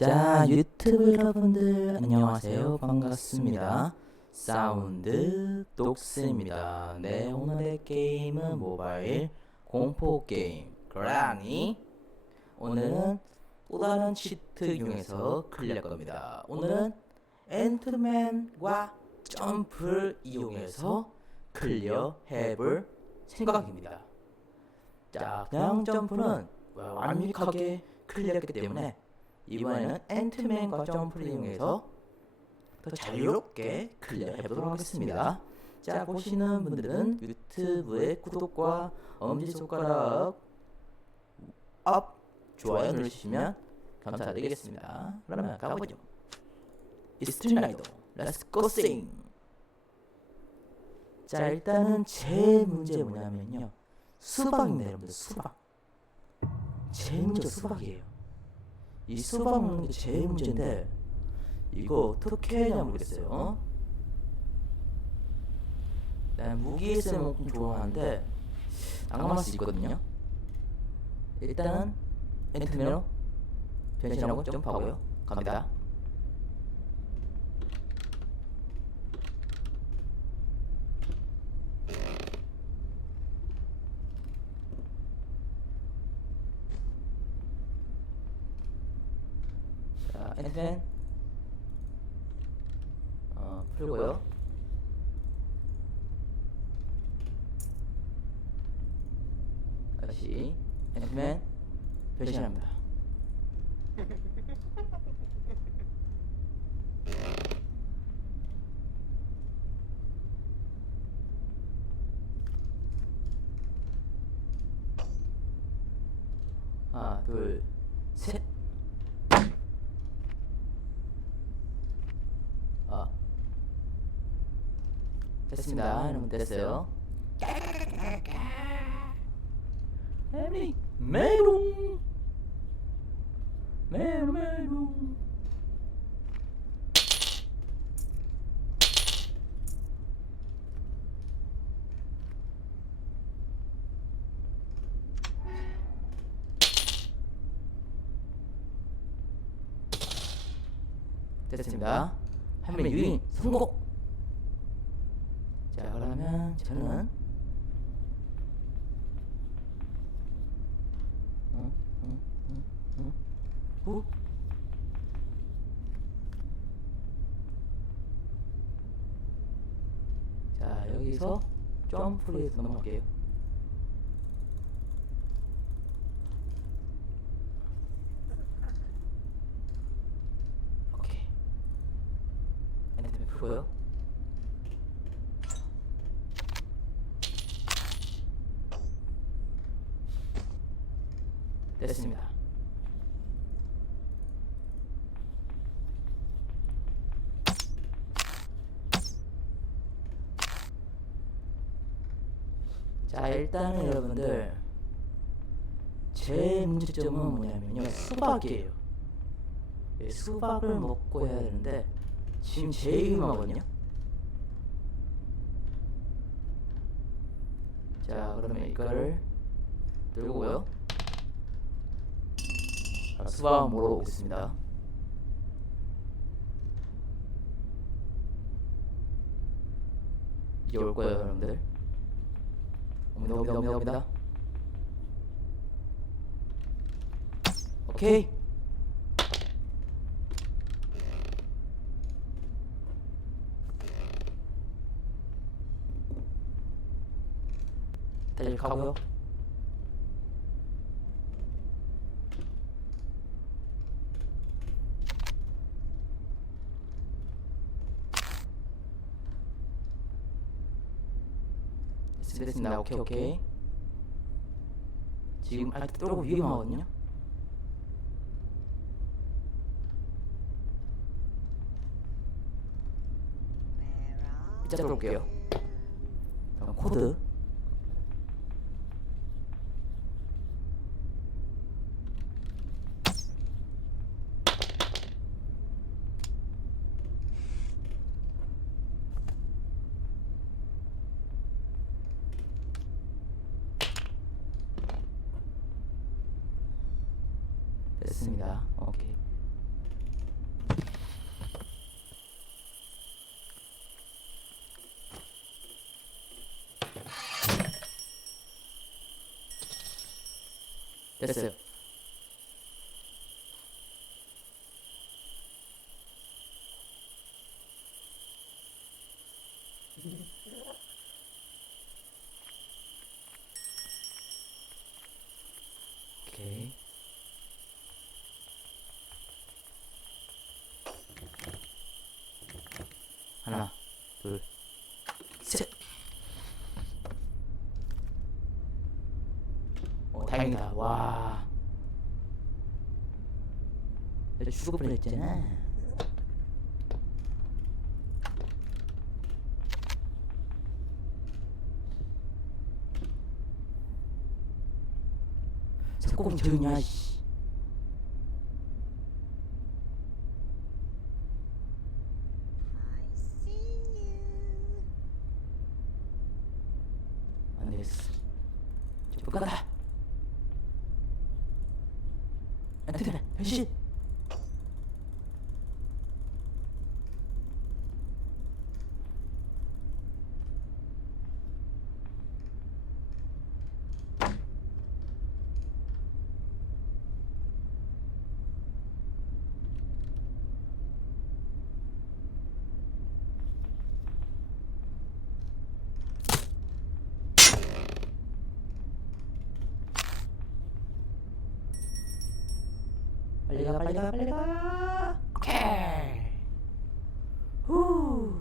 자, 유튜브 여러분들 안녕하세요. 반갑습니다. 사운드 독스입니다. 네, 오늘의 게임은 모바일 공포 게임 그라니. 오늘은 또 다른 치트 이용해서 클리어 겁니다. 오늘은 앤트맨과 점프를 이용해서 클리어 해볼 생각입니다. 자, 그냥 점프는 완벽하게 클리어했기 때문에 이번에는 앤트맨과 점프를 이용해서 더 자유롭게 클리어 해보도록 하겠습니다. 자, 보시는 분들은 유튜브에 구독과 엄지손가락 업, 좋아요 누르시면 감사드리겠습니다. 그러면 가보죠. 이스트리나이더, 렛츠 고 싱! 자, 일단은 제 문제 뭐냐면요. 수박입니다, 여러분들, 수박. 제 문제 수박이에요. 이 수박 먹는 게 제일 문제인데 이거 어떻게 해야 모르겠어요. 어? 난 무기 있으면 좀 좋아하는데 수 있거든요. 일단은 엔트맨으로 변신하고 점프하고요. 갑니다. 자, 엔트맨 어, 풀고요. 다시. 엔트맨 변신합니다. 하나, 둘, 셋. 아. 됐습니다. 여러분 됐어요. 에미 메롱 메롱 메롱 됐습니다. 한명 유인 성공. 저는 어? 어? 어? 어? 후? 자 여기서 점프를 해서 넘어갈게요. 오케이. 엔터맨 풀고요. 됐습니다. 자 일단은 여러분들 제 문제점은 뭐냐면요 수박이에요. 예, 수박을 먹고 해야 되는데 지금 제일 위험하거든요. 자 그러면 이거를 들고요. 자, 수박 먹으러 오겠습니다. 이제 올 거예요, 여러분들. 옵니다, 옵니다, 옵니다, 옵니다. 오케이. 다시 가고요. 됐습니다. 오케이, 오케이. 지금 아, 뚫고 위험하거든요. 들어올게요. 그럼 코드. 알겠습니다. 음, 오케이. 됐어요. 내가 죽을 뻔했잖아. 석공 조용히 하시. I see you. 안 되겠어. 저불 간 빨리 가 빨리 가 빨리 가. 오케이. 후.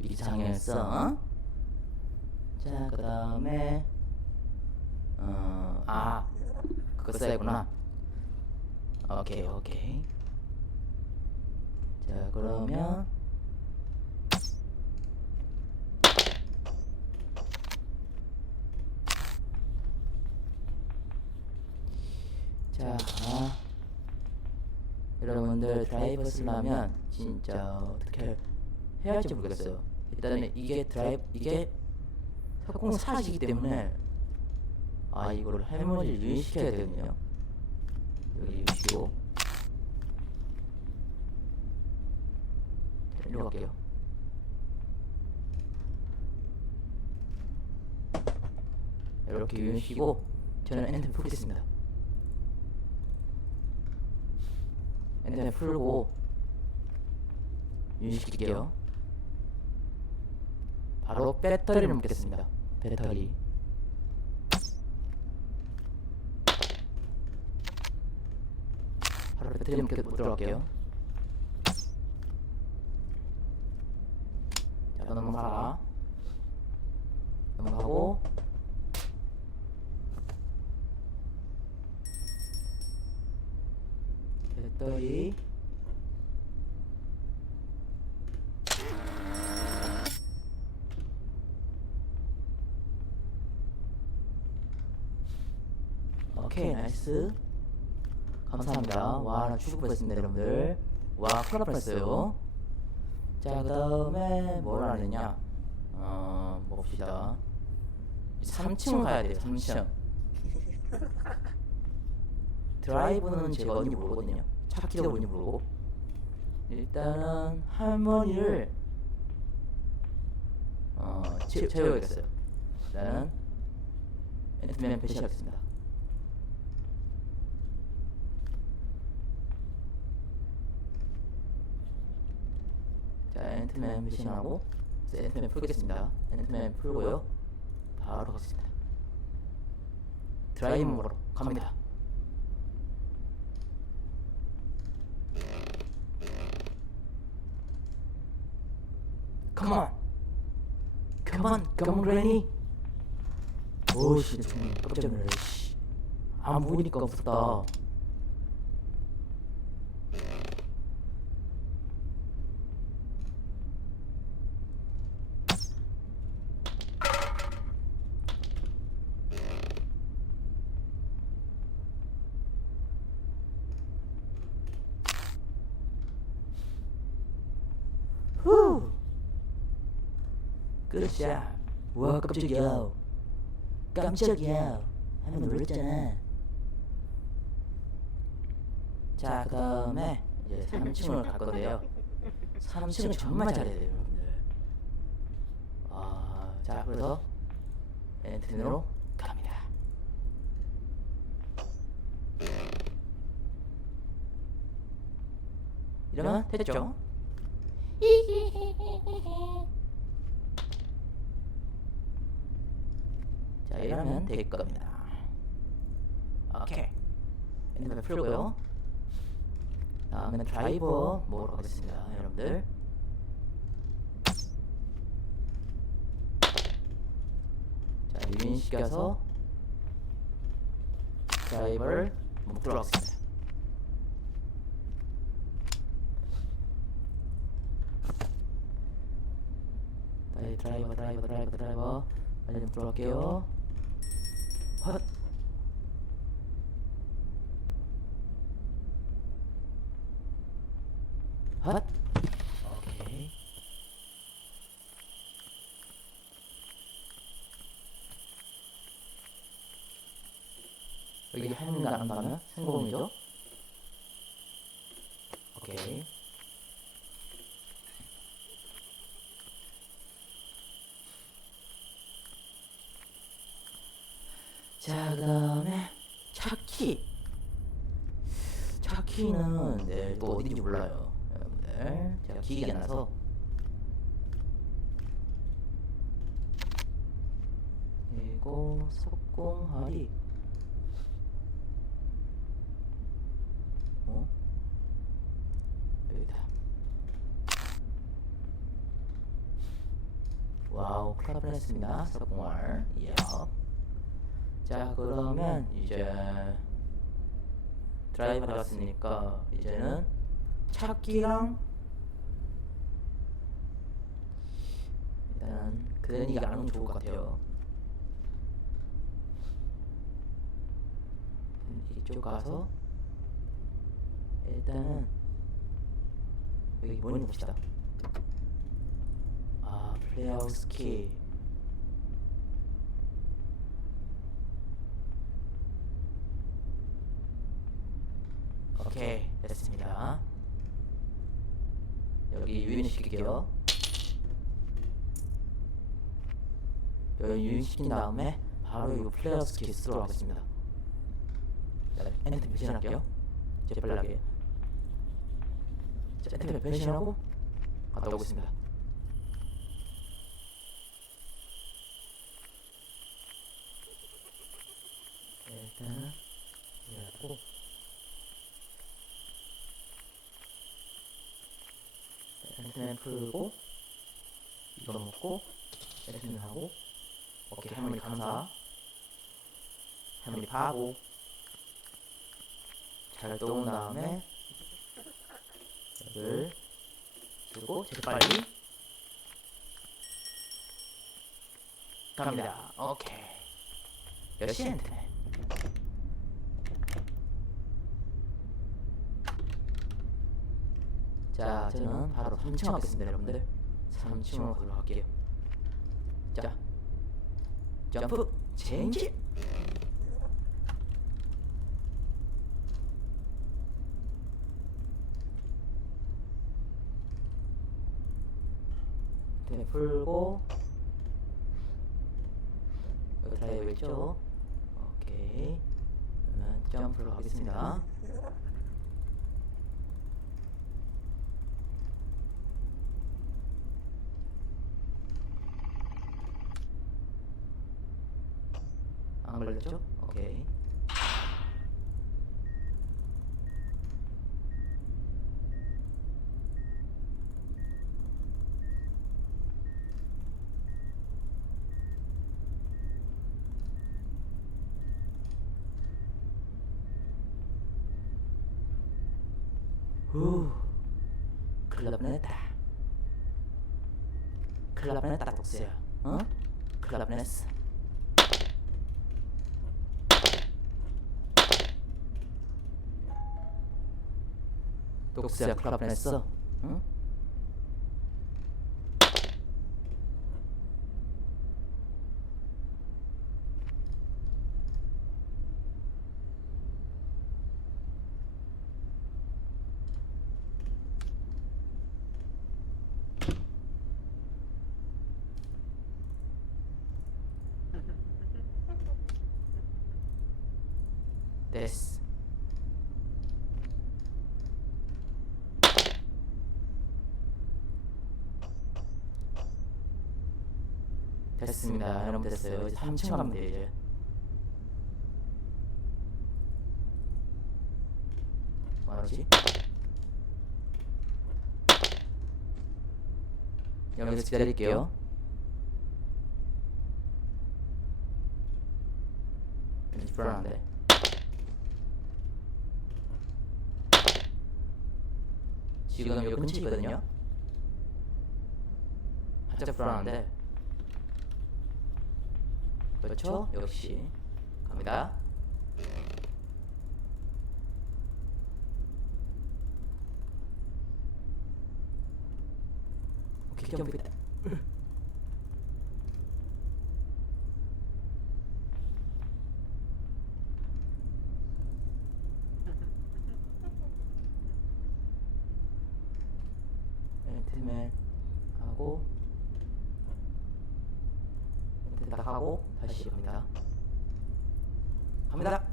이상했어. 자 그다음에 어아 그거 써야구나. 오케이 오케이. 자 그러면 자 아. 여러분들 드라이버 쓰려면 진짜 어떻게 해야 할지 모르겠어요. 일단은 이게 드라이브 이게 석공 사시기 때문에 아 이거를 할머니를 유인시켜야 되거든요. 여기 유인시키고 자, 일로 갈게요. 이렇게 유인시키고 저는 엔터 풀겠습니다. 엔터에 풀고 유지시킬게요. 바로 배터리를 먹겠습니다. 배터리. 바로 배터리 못 들어갈게요. 자, 너 넘어가. 넘어가고. 배터리. 오케이 나이스. 감사합니다. 와나 뻔했습니다 여러분들. 와 큰일 날 뻔했어요. 자 그 다음에 뭘 하느냐? 어 봅시다. 3층 가야 돼요 3층. 드라이브는 제가 어딘지 모르거든요 차키가 뭔지 모르고 일단은 할머니를 어 채, 채워야겠어요 일단은 앤트맨 배치하겠습니다 자, 앤트맨 이제 앤트맨 풀겠습니다. 앤트맨 풀고요. 바로 가겠습니다. 드라이브 먹으러 갑니다. Come on. Come on, come on, Granny. 오씨, 정말 깜짝 놀래. 씨. 안 보이니까 무섭다. 샤. 와 깜짝이야. 깜짝이야. 하면 놀랬잖아. 자, 그 다음에 이제 3층으로 갈 건데요. 3층은 정말 잘해야 돼요, 여러분들. 아, 자, 그래서 엔트로 갑니다. 이러면 됐죠? 자 이러면 될 겁니다. 오케이. 핸드폰 풀고요. 다음에는 드라이버 모으러 가겠습니다, 여러분들. 자 유인시켜서 드라이버를 못 들어 가겠습니다. 다이 드라이버 드라이버 드라이버 드라이버 빨리 좀 들어갈게요. put 자, 그 다음에 차키. 차키는 네, 또 어딘지 몰라요. 여러분들. 제가 기억이 안 나서. 그리고 석공할이 어? 와우, 클라브했습니다. 석공할. 예. 자, 그러면 이제 드라이버 나왔으니까 이제는 찾기랑 일단 그랜이가 안 오면 좋을 것 같아요. 이쪽 가서 일단은 여기 뭐 있는 봅시다. 아, 플레이아웃 스킬. 오케이 됐습니다. 여기 유인시킬게요. 여기 유인시킨 다음에 바로 이거 플레이어 스킬 쓰도록 하겠습니다. 자, 엔트 변신할게요. 재빨라게. 자, 엔트 변신하고 갔다 오겠습니다. 일단은 이래고 렌트맨 풀고 이거 먹고 렌트맨 하고 오케이 할머니 감사. 할머니 파고. 잘 떠온 다음에 여기를 쓰고 재빨리 갑니다. 오케이. 역시 렌트맨 자, 저는 바로 3층 하겠습니다, 여러분들. 3층으로 가도록 할게요. 자, 점프, 체인지. 네, 풀고 여기 드라이브 있죠? 오케이. 그러면 점프로 가겠습니다. 안 걸렸죠? 오케이. 후, 뻔했다. 큰일 날 뻔했다, 독수야. 어? 날 뻔했어. 큰일 날 뻔했어. 응? 됐어. 됐습니다. 여러분 됐어요. 이제 3층 가면 돼요 이제. 뭐하지? 여기서 기다릴게요. 왠지 불안한데. 지금 여기 근처에 있거든요. 살짝 불안한데. 그렇죠? 역시 갑니다. 오케이, 경비다. 엔트맨 하고 엔트 딱 하고 다시 갑니다. 갑니다.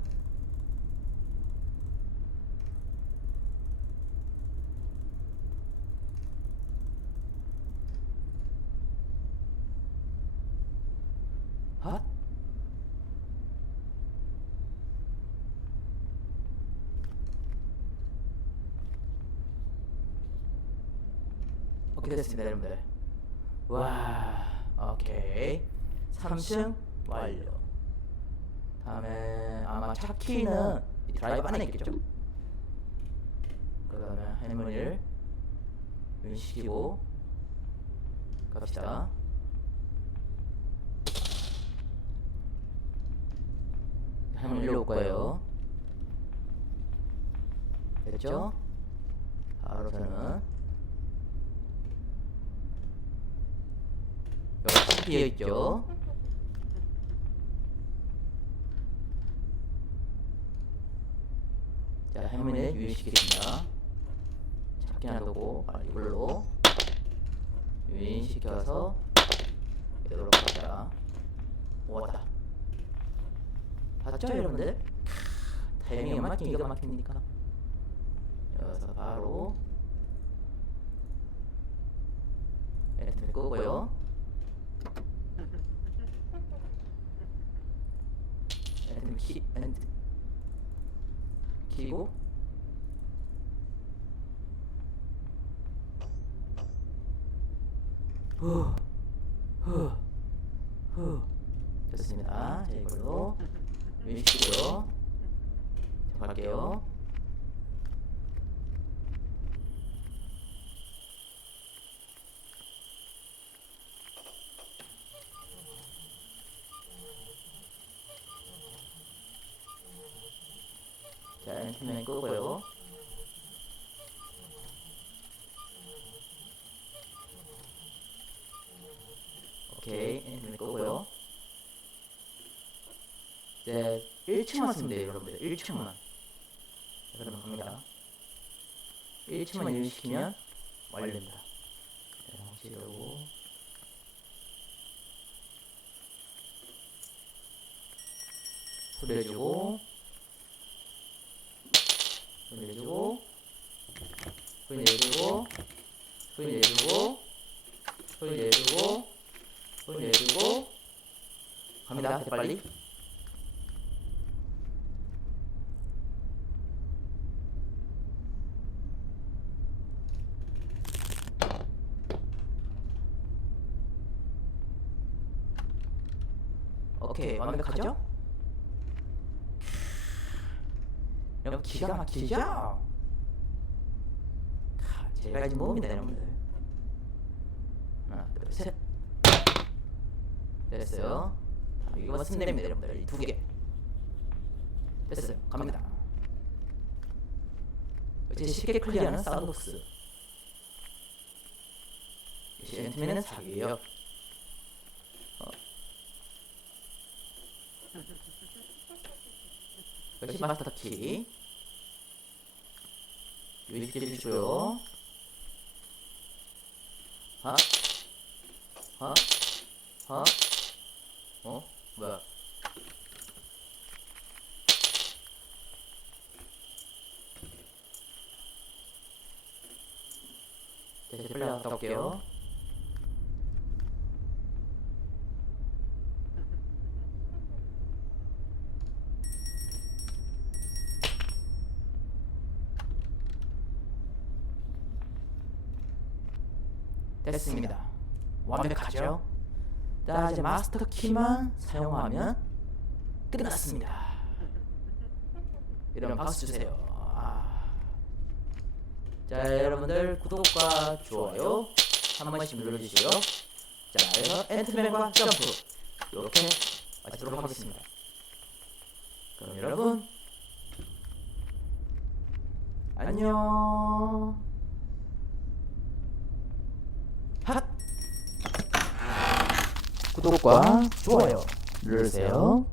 핫? 오케이 됐습니다 여러분들? 와 오케이. 3층 완료. 다음에 아마 차 키는 이 드라이브 안에 있겠죠? 그 다음에 할머니를 윤시키고 갑시다. 할머니 일로 올 거예요? 됐죠? 바로 저는 여기 비어 있죠. 자, 할머니를 유인시키겠습니다. 잡기 놔두고 빨리 이걸로 유인시켜서 갑니다. 오, 왔다. 봤죠, 여러분들? 크, 타이밍이 맞긴 기가 막힙니까? 여기서 바로 엔트 끄고요. 엔드 키 엔드 키고 후후후 됐습니다. 자 이걸로. 자, 갈게요. 자, 엔트맨 끄고요. 오케이, 엔트맨 끄고요. 이제 1층만 쓰면 돼요, 여러분들. 1층만. 자, 그러면 갑니다. 1층만 유지시키면 완료됩니다. 자, 지르고. 소리 내주고. 내주고 소리 내주고 소리 내주고 소리 내주고 소리 내주고. 갑니다 빨리. 오케이 완벽하죠? 여러분 기가 막히죠? 가, 제가 지금 몸입니다 여러분들. 하나 둘셋. 됐어요. 자, 이거 승리입니다 여러분들. 이 두개. 됐어요. 갑니다. 이제 쉽게 클리어하는 사운독스. 이제 엔트맨은 사기예요 역시 마스터 키 유리끼리 줘요 하? 하? 하? 어? 뭐야 자, 이제 빨리 갔다 올게요 됐습니다. 완벽하죠? 자 이제 마스터 키만 사용하면 끝났습니다. 여러분 박수 주세요. 아. 자 여러분들 구독과 좋아요 한 번씩 눌러주시고요. 자 그래서 앤트맨과 점프 이렇게 마치도록 하겠습니다. 그럼 여러분 안녕. 구독과 좋아요 눌러주세요.